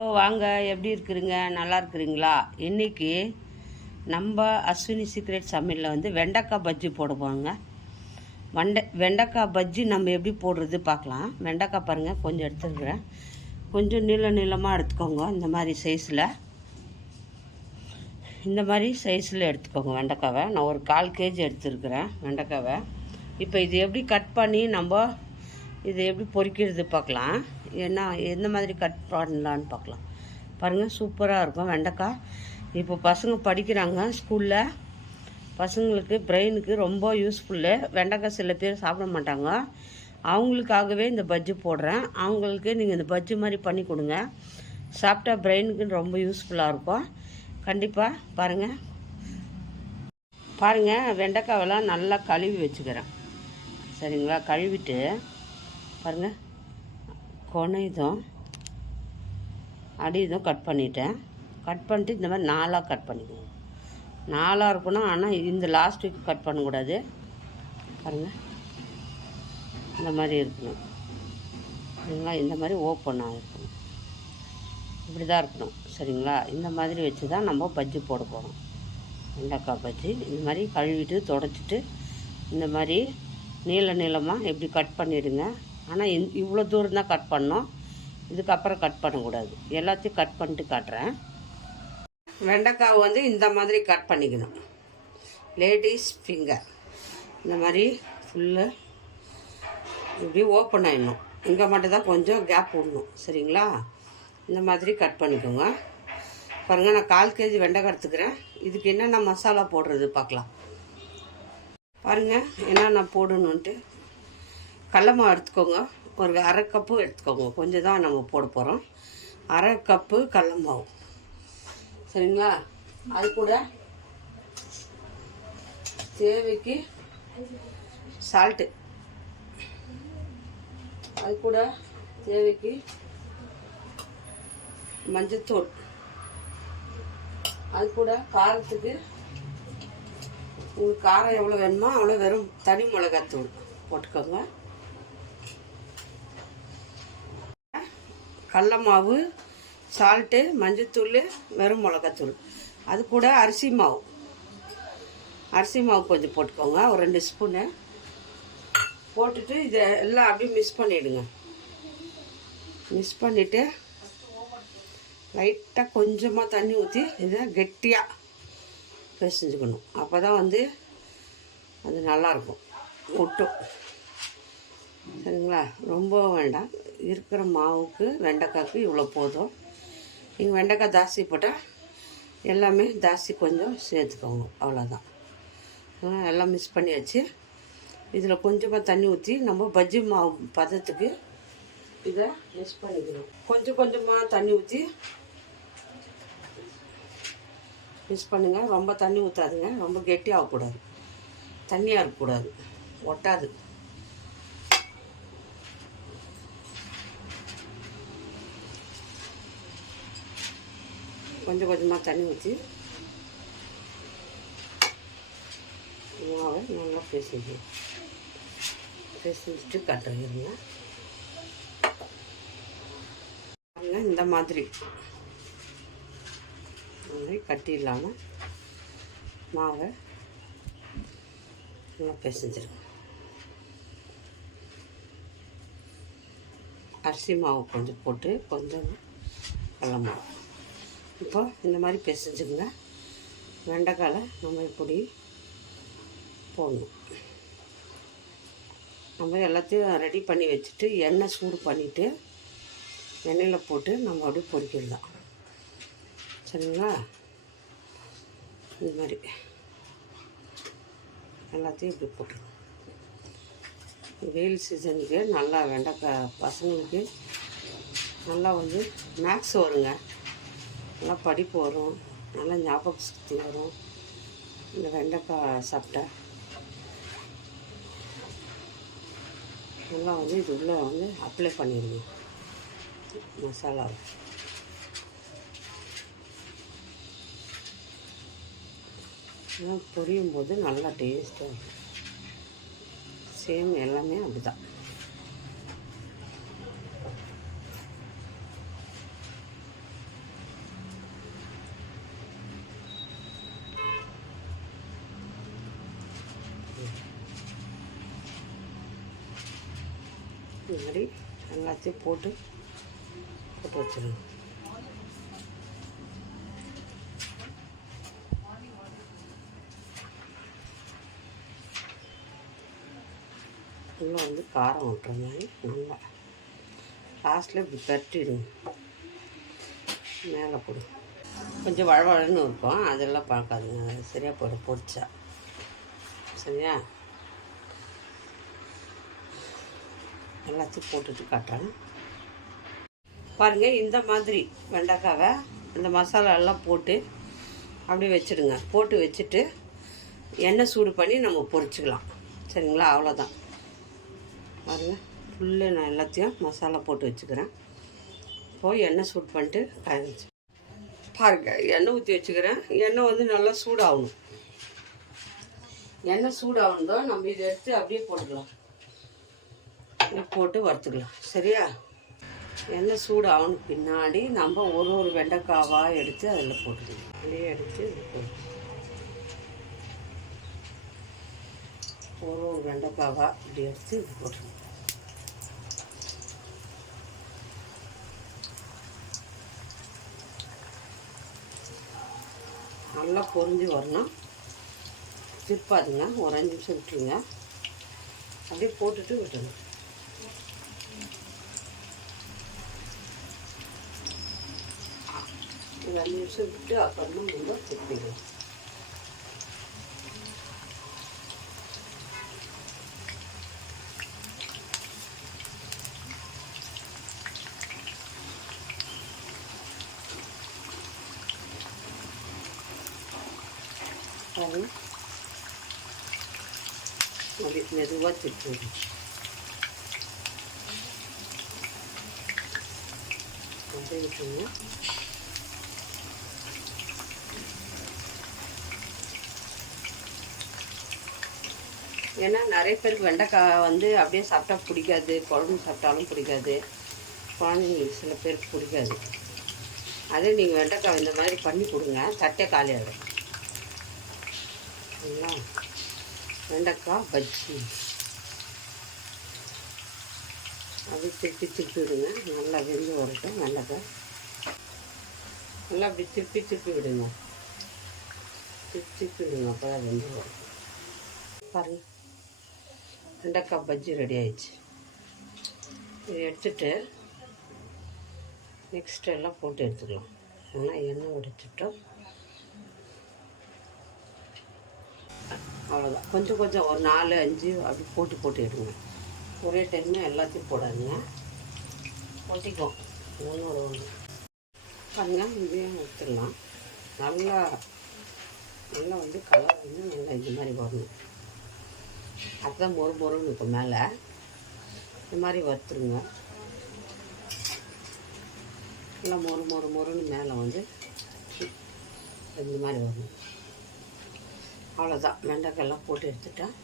வாங்க, எப்படி இருக்கிறீங்க? நல்லா இருக்கிறீங்களா? இன்றைக்கி நம்ம அஸ்வினி சீக்ரெட் சமையலில் வந்து வெண்டைக்காய் பஜ்ஜி போட போகிறோங்க. வெண்டைக்காய் பஜ்ஜி நம்ம எப்படி போடுறது பார்க்கலாம். வெண்டைக்காய் பாருங்கள், கொஞ்சம் எடுத்துருக்குறேன். கொஞ்சம் நீளமாக எடுத்துக்கோங்க. இந்த மாதிரி சைஸில் எடுத்துக்கோங்க வெண்டைக்காவை. நான் ஒரு 1/4 kg எடுத்துருக்குறேன் வெண்டைக்காவை. இப்போ இது எப்படி கட் பண்ணி நம்ம இது எப்படி பொரிக்கிறது பார்க்கலாம். ஏன்னா எந்த மாதிரி கட் பண்ணலான்னு பார்க்கலாம். பாருங்கள், சூப்பராக இருக்கும் வெண்டைக்காய். இப்போ பசங்க படிக்கிறாங்க ஸ்கூலில். பசங்களுக்கு பிரெயினுக்கு ரொம்ப யூஸ்ஃபுல்லு. வெண்டைக்காய் சில பேர் சாப்பிட மாட்டாங்க. அவங்களுக்காகவே இந்த பஜ்ஜி போடுறேன். அவங்களுக்கு நீங்கள் இந்த பஜ்ஜி மாதிரி பண்ணி கொடுங்க. சாப்பிட்டா பிரெயினுக்கு ரொம்ப யூஸ்ஃபுல்லாக இருக்கும். கண்டிப்பாக பாருங்கள், வெண்டைக்காவெல்லாம் நல்லா கழுவி வச்சுக்கிறேன். சரிங்களா? கழுவிட்டு பாருங்கள், கொனை இதுவும் அடி இதுவும் கட் பண்ணிவிட்டேன். கட் பண்ணிட்டு இந்த மாதிரி 4ஆக கட் பண்ணிக்கோங்க. 4ஆக இருக்கணும். ஆனால் இந்த லாஸ்ட் வீக் கட் பண்ணக்கூடாது. பாருங்கள், இந்த மாதிரி இருக்கணும். சரிங்களா? இந்த மாதிரி ஓப்பனாக இருக்கணும். இப்படி தான் இருக்கணும். சரிங்களா? இந்த மாதிரி வச்சு தான் நம்ம பஜ்ஜி போட போகிறோம். வெண்டைக்காய் பஜ்ஜி இந்த மாதிரி கழுவிட்டு தொடச்சிட்டு இந்த மாதிரி நீளமாக எப்படி கட் பண்ணிவிடுங்க. ஆனால் இவ்வளோ தூரம் தான் கட் பண்ணோம். இதுக்கப்புறம் கட் பண்ணக்கூடாது. எல்லாத்தையும் கட் பண்ணிட்டு காட்டுறேன். வெண்டைக்காய் வந்து இந்த மாதிரி கட் பண்ணிக்கணும். லேடிஸ் ஃபிங்கர் இந்த மாதிரி ஃபுல்லாக இப்படி ஓப்பன் ஆகிடணும். இங்கே மட்டும்தான் கொஞ்சம் கேப் விடணும். சரிங்களா? இந்த மாதிரி கட் பண்ணிக்கோங்க. பாருங்கள், நான் 1/4 kg வெண்டைக்காய் எடுத்துக்கிறேன். இதுக்கு என்னென்ன மசாலா போடுறது பார்க்கலாம். பாருங்கள், என்னென்ன போடணுன்ட்டு. கடல மாவு எடுத்துக்கோங்க. ஒரு 1/2 கப்பு எடுத்துக்கோங்க. கொஞ்சம் தான் நம்ம போட போகிறோம். 1/2 கப்பு கடல மாவு. சரிங்களா? அது கூட தேவைக்கு சால்ட்டு, அது கூட தேவைக்கு மஞ்சத்தூள், அது கூட காரத்துக்கு உங்களுக்கு காரம் எவ்வளோ வேணுமோ அவ்வளோ வெறும் தனி மிளகாத்தூள் போட்டுக்கோங்க. கடல மாவு, சால்ட்டு, மஞ்சத்தூள், வெறும் மிளகாத்தூள், அது கூட அரிசி மாவு கொஞ்சம் போட்டுக்கோங்க. ஒரு 2 ஸ்பூனு போட்டுட்டு இதை எல்லாம் அப்படியே மிக்ஸ் பண்ணிவிடுங்க. மிக்ஸ் பண்ணிவிட்டு லைட்டாக கொஞ்சமாக தண்ணி ஊற்றி இதை கெட்டியாக பிசைஞ்சுக்கணும். அப்போ தான் வந்து அது நல்லாயிருக்கும், ஒட்டும். சரிங்களா? ரொம்ப வேண்டாம். இருக்கிற மாவுக்கு வெண்டைக்காய்க்கு இவ்வளோ போதும். நீங்கள் வெண்டைக்காய் ஜாஸ்தி போட்டால் எல்லாமே ஜாஸ்தி கொஞ்சம் சேர்த்துக்கோங்க. அவ்வளோதான். எல்லாம் மிக்ஸ் பண்ணியாச்சு. இதில் கொஞ்சமாக தண்ணி ஊற்றி நம்ம பஜ்ஜி மாவு பதத்துக்கு இதை மிக்ஸ் பண்ணிக்கணும். கொஞ்சமாக தண்ணி ஊற்றி மிக்ஸ் பண்ணுங்கள். ரொம்ப தண்ணி ஊற்றாதுங்க. ரொம்ப கெட்டியாகக்கூடாது, தண்ணியாக இருக்கக்கூடாது, ஒட்டாது. கொஞ்சமாக தண்ணி ஊற்றி மாவை நல்லா பேசிட்டு கட்டுறீங்க. இந்த மாதிரி கட்டி இல்லாமல் மாவை நல்லா பிசைஞ்சிருங்க. அரிசி மாவு கொஞ்சம் போட்டு கொஞ்சம் கடல மாவு. இப்போ இந்த மாதிரி பிசைஞ்சுங்க. வெண்டைக்காயை நம்ம இப்படி போடணும். நம்ம எல்லாத்தையும் ரெடி பண்ணி வச்சுட்டு எண்ணெய் சூடு பண்ணிவிட்டு எண்ணெயில் போட்டு நம்ம அப்படியே பொரிக்கலாம். சரிங்களா? இந்த மாதிரி எல்லாத்தையும் இப்படி போட்டுருவோம். வெயில் சீசனுக்கு நல்லா வெண்டைக்காய் பசங்களுக்கு நல்லா வந்து மேக்ஸ் வருங்க. நல்லா படிப்பு வரும், நல்லா ஞாபக சக்தி வரும் இந்த வெண்டைக்காய் சாப்பிட்டா. நல்லா வந்து இது உள்ளே வந்து அப்ளை பண்ணிடுங்க மசாலாவை. பொரியும் போது நல்லா டேஸ்ட்டாக இருக்கும். சேம் எல்லாமே அப்படி தான். இந்த மாதிரி எல்லாத்தையும் போட்டு வச்சுருங்க. நல்லா காரம் விட்டுற மாதிரி நல்லா லாஸ்ட்டில் இப்படி பரட்டிடுங்க. மேலே போடு. கொஞ்சம் வழவழன்னு இருக்கும், அதெல்லாம் பார்க்காதுங்க, சரியாக போய்டும் பொடிச்சா. சரியா? எல்லாத்தையும் போட்டுட்டு காட்டுறேன் பாருங்கள். இந்த மாதிரி வெண்டைக்காவை இந்த மசாலா எல்லாம் போட்டு அப்படியே வச்சுடுங்க. போட்டு வச்சுட்டு எண்ணெய் சூடு பண்ணி நம்ம பொரிச்சிக்கலாம். சரிங்களா? அவ்வளோதான். பாருங்கள், ஃபுல்லு நான் எல்லாத்தையும் மசாலா போட்டு வச்சுக்கிறேன். இப்போது எண்ணெய் சூடு பண்ணிட்டு காய வச்சு பாருங்கள். எண்ணெய் ஊற்றி வச்சுக்கிறேன். எண்ணெய் நல்லா சூடாகணும். எண்ணெய் சூடாகணுதோ நம்ம இதை எடுத்து அப்படியே போட்டுக்கலாம். போட்டு வறுத்துக்கலாம். சரியா? எண்ணெய் சூடாகணும் பின்னாடி நம்ம ஒரு வெண்டைக்காவாக எடுத்து அதில் போட்டுக்கலாம். அப்படியே எடுத்து இதில் போட்டு ஒரு வெண்டைக்காவாக இப்படி எடுத்து இது போட்டுக்கலாம். நல்லா பொரிஞ்சு வரணும். திருப்பாதுங்க, ஒரு 5 நிமிஷம் விட்டுருங்க. அப்படியே போட்டுட்டு விட்டுருங்க. ஒரு 5 நிமிஷம் விட்டு அப்புறமா நம்ம திருப்பிடுவோம். அப்படி மெதுவாக திருப்பி அப்படியே விட்டுருங்க. ஏன்னா நிறைய பேருக்கு வெண்டைக்காய் அப்படியே சாப்பிட்டா பிடிக்காது, குழம்பு சாப்பிட்டாலும் பிடிக்காது, குழந்தைங்களுக்கு சில பேருக்கு பிடிக்காது. அதே நீங்கள் வெண்டைக்காய் இந்த மாதிரி பண்ணி கொடுங்க, சட்டை காலியாகிடும். சரிங்களா? வெண்டைக்காய் பஜ்ஜி அப்படி திருப்பி விடுங்க. நல்லா வெந்து வரட்டும். வெண்டைக்காய் நல்லா அப்படி திருப்பி விடுங்க. திருப்பி விடுங்க, அப்போ தான் வெந்து வரும். பாருங்கள், வெண்டைக்காய் பஜ்ஜி ரெடி ஆயிடுச்சு. இதை எடுத்துட்டு நெக்ஸ்ட் எல்லாம் போட்டு எடுத்துக்கலாம். ஆனால் எண்ணெய் உடைச்சிட்டோம். அவ்வளோதான். கொஞ்சம் ஒரு 4-5 அப்படி போட்டு எடுங்க. ஒரே டைமில் எல்லாத்தையும் போடாதுங்க, ஒட்டிக்கும் ஒன்று. பாருங்கள், இதையும் ஊற்றிடலாம். நல்லா கலர் நல்லா இந்த மாதிரி வரணும். அதுதான் மொறுன்னு இருக்கும். மேலே இந்த மாதிரி வறுத்துருங்க. நல்லா மொறுன்னு மேலே இந்த மாதிரி வரணும். அவ்வளோதான். வெண்டைக்காயெல்லாம் போட்டு எடுத்துட்டேன்.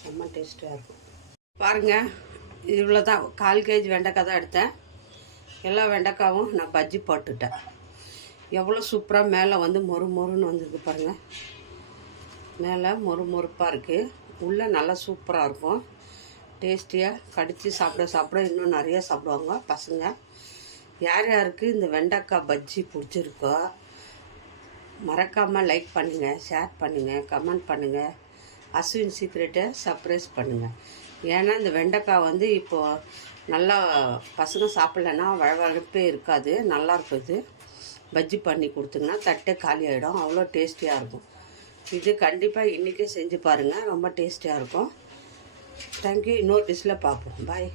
செம்ம டேஸ்ட்டாக இருக்கும். பாருங்கள், இவ்வளோ தான். 1/4 கேஜி வெண்டைக்காய் தான் எடுத்தேன். எல்லா வெண்டைக்காயும் நான் பஜ்ஜி போட்டுட்டேன். எவ்வளோ சூப்பராக மேலே மொறுன்னு வந்திருக்கு பாருங்கள். மேலே மொறுப்பாக இருக்குது, உள்ளே நல்லா சூப்பராக இருக்கும். டேஸ்டியாக கடித்து சாப்பிட இன்னும் நிறையா சாப்பிடுவாங்க பசங்க. யாருக்கு இந்த வெண்டைக்காய் பஜ்ஜி பிடிச்சிருக்கோ மறக்காமல் லைக் பண்ணுங்கள், ஷேர் பண்ணுங்கள், கமெண்ட் பண்ணுங்கள். அஸ்வின் சீக்ரெட்டை சர்ப்ரைஸ் பண்ணுங்கள். ஏன்னா இந்த வெண்டைக்காய் இப்போது நல்லா பசங்க சாப்பிட்லன்னா வழவழப்பே இருக்காது, நல்லாயிருக்கும். இது பஜ்ஜி பண்ணி கொடுத்தீங்கன்னா தட்டை காலி ஆகிடும், அவ்வளோ டேஸ்டியாக இருக்கும். இது கண்டிப்பாக இன்றைக்கே செஞ்சு பாருங்கள், ரொம்ப டேஸ்டியாக இருக்கும். தேங்க்யூ. இன்னொரு டிஷ்ஷில் பார்ப்போம். பாய்.